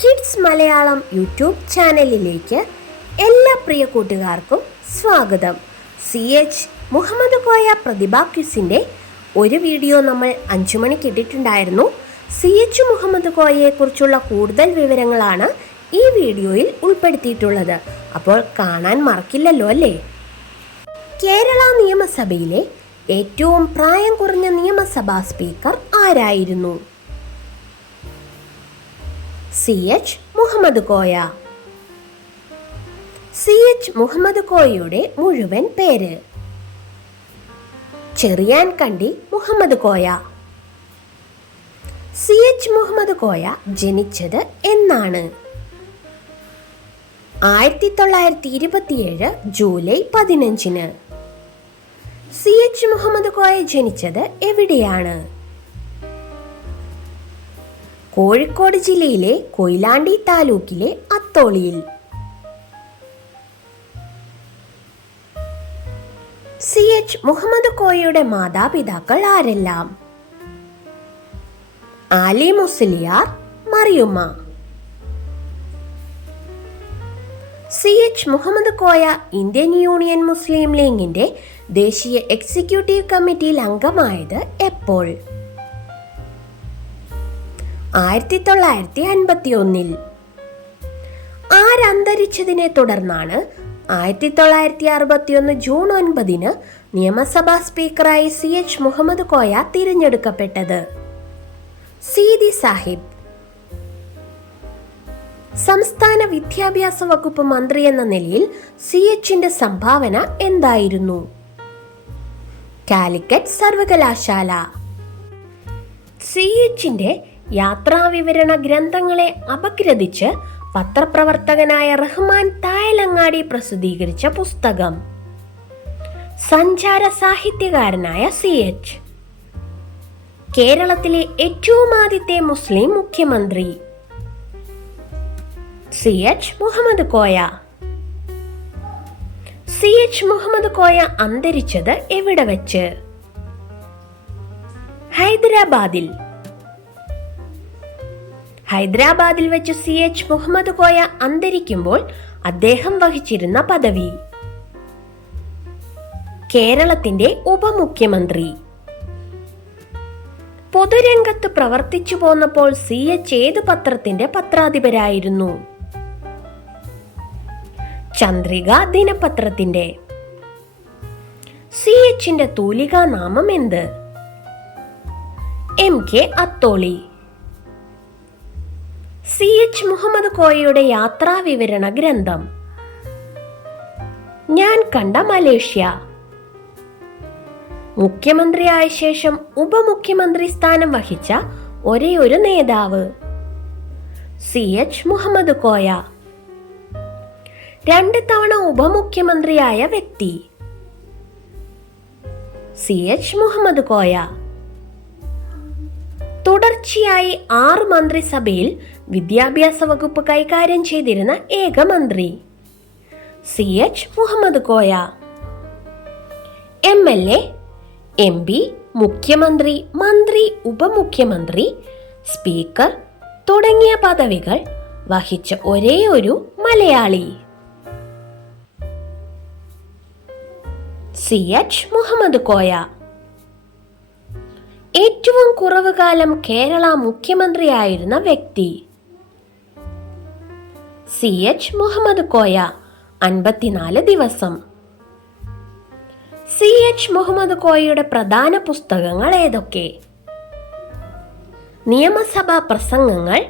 Kids Malayalam YouTube ചാനലിലേക്ക് എല്ലാ പ്രിയ കൂട്ടുകാർക്കും സ്വാഗതം. CH മുഹമ്മദ് കോയ പ്രതിഭ ക്വിസിൻ്റെ ഒരു വീഡിയോ നമ്മൾ 5 മണിക്ക് ഇട്ടിട്ടുണ്ടായിരുന്നു. CH മുഹമ്മദ് കോയയെക്കുറിച്ചുള്ള കൂടുതൽ വിവരങ്ങളാണ് ഈ വീഡിയോയിൽ ഉൾപ്പെടുത്തിയിട്ടുള്ളത്. അപ്പോൾ കാണാൻ മറക്കില്ലല്ലോ അല്ലേ? കേരള നിയമസഭയിലെ ഏറ്റവും പ്രായം കുറഞ്ഞ നിയമസഭാ സ്പീക്കർ ആരായിരുന്നു? CH മുഹമ്മദ് കോയ. CH മുഹമ്മദ് കോയയുടെ മുഴുവൻ പേര് ചെറിയാൻകണ്ടി മുഹമ്മദ് കോയ. CH മുഹമ്മദ് കോയ ജനിച്ചത് എന്നാണ്? 1927 ജൂലൈ 15. CH മുഹമ്മദ് കോയ ജനിച്ചത് എവിടെയാണ്? കോഴിക്കോട് ജില്ലയിലെ കൊയിലാണ്ടി താലൂക്കിലെ അത്തോളിയിൽ. CH മുഹമ്മദ് കോയയുടെ മാതാപിതാക്കൾ ആരെല്ലാം? Ali Musliyar, Mariyumma. CH Muhammad Koya Indian union Muslim ലീഗിന്റെ ദേശീയ എക്സിക്യൂട്ടീവ് കമ്മിറ്റിയിൽ അംഗമായത് എപ്പോൾ? 1951. ആരന്തരിച്ചതിനെ തുടർന്നാണ് 1961 ജൂൺ 9 നിയമസഭാ സ്പീക്കറായി CH മുഹമ്മദ് കോയ തിരഞ്ഞെടുക്കപ്പെട്ടത്? സീതി സാഹിബ്. സംസ്ഥാന വിദ്യാഭ്യാസ വകുപ്പ് മന്ത്രി എന്ന നിലയിൽ CHന്റെ സംഭാവന എന്തായിരുന്നു? കാലിക്കറ്റ് സർവകലാശാല. CHന്റെ യാത്രാവിവരണ ഗ്രന്ഥങ്ങളെ അപഗ്രഥിച്ച് പത്രപ്രവർത്തകനായ റഹ്മാൻ തായലങ്ങാടി പ്രസിദ്ധീകരിച്ച പുസ്തകം? സഞ്ചാര സാഹിത്യകാരനായ CH. കേരളത്തിലെ ഏറ്റവും ആദ്യത്തെ മുസ്ലിം മുഖ്യമന്ത്രി? CH മുഹമ്മദ് കോയ. CH മുഹമ്മദ് കോയ അന്തരിച്ചത് എവിടെ വെച്ച്? ഹൈദരാബാദിൽ. ഹൈദരാബാദിൽ വെച്ച് CH മുഹമ്മദ് കോയ അന്തരിക്കുമ്പോൾ അദ്ദേഹം വഹിച്ചിരുന്ന പദവി? കേരളത്തിന്റെ ഉപമുഖ്യമന്ത്രി. പൊതുരംഗത്ത് പ്രവർത്തിച്ചു പോന്നപ്പോൾ CH ഏത് പത്രത്തിന്റെ പത്രാധിപരായിരുന്നു? ചന്ദ്രിക ദിനപത്രത്തിന്റെ. CHന്റെ തൂലികാ നാമം എന്ത്? MK അത്തോളി. CH മുഹമ്മദ് കോയയുടെ യാത്രാവിവരണ ഗ്രന്ഥം? ഞാൻ കണ്ട മലേഷ്യ. മുഖ്യമന്ത്രിയായ ശേഷം ഉപമുഖ്യമന്ത്രി സ്ഥാനം വഹിച്ച ഒരേയൊരു നേതാവ്? CH മുഹമ്മദ് കോയ. 2 തവണ ഉപമുഖ്യമന്ത്രിയായ വ്യക്തി? CH മുഹമ്മദ് കോയ. തുടർച്ചയായി 6 മന്ത്രിസഭയിൽ വിദ്യാഭ്യാസ വകുപ്പ് കൈകാര്യം ചെയ്തിരുന്ന ഏക മന്ത്രി? CH Muhammad Koya. MLA, MP, മുഖ്യമന്ത്രി, മന്ത്രി, ഉപമുഖ്യമന്ത്രി, സ്പീക്കർ തുടങ്ങിയ പദവികൾ വഹിച്ച ഒരേയൊരു മലയാളി? CH മുഹമ്മദ് കോയ. ഏറ്റവും കുറവ് കാലം കേരള മുഖ്യമന്ത്രിയായിരുന്ന വ്യക്തി? CH മുഹമ്മദ് കോയ. 54 ദിവസം. CH മുഹമ്മദ് കോയയുടെ പ്രധാന പുസ്തകങ്ങൾ ഏതൊക്കെ? നിയമസഭാ പ്രസംഗങ്ങൾ,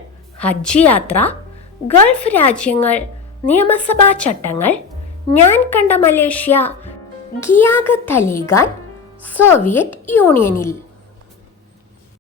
ഹജ്ജ് യാത്ര, ഗൾഫ് രാജ്യങ്ങൾ, നിയമസഭാ ചട്ടങ്ങൾ, ഞാൻ കണ്ട മലേഷ്യ, ഗിയാഗത്ത് അലി ഖാൻ, സോവിയറ്റ് യൂണിയനിൽ.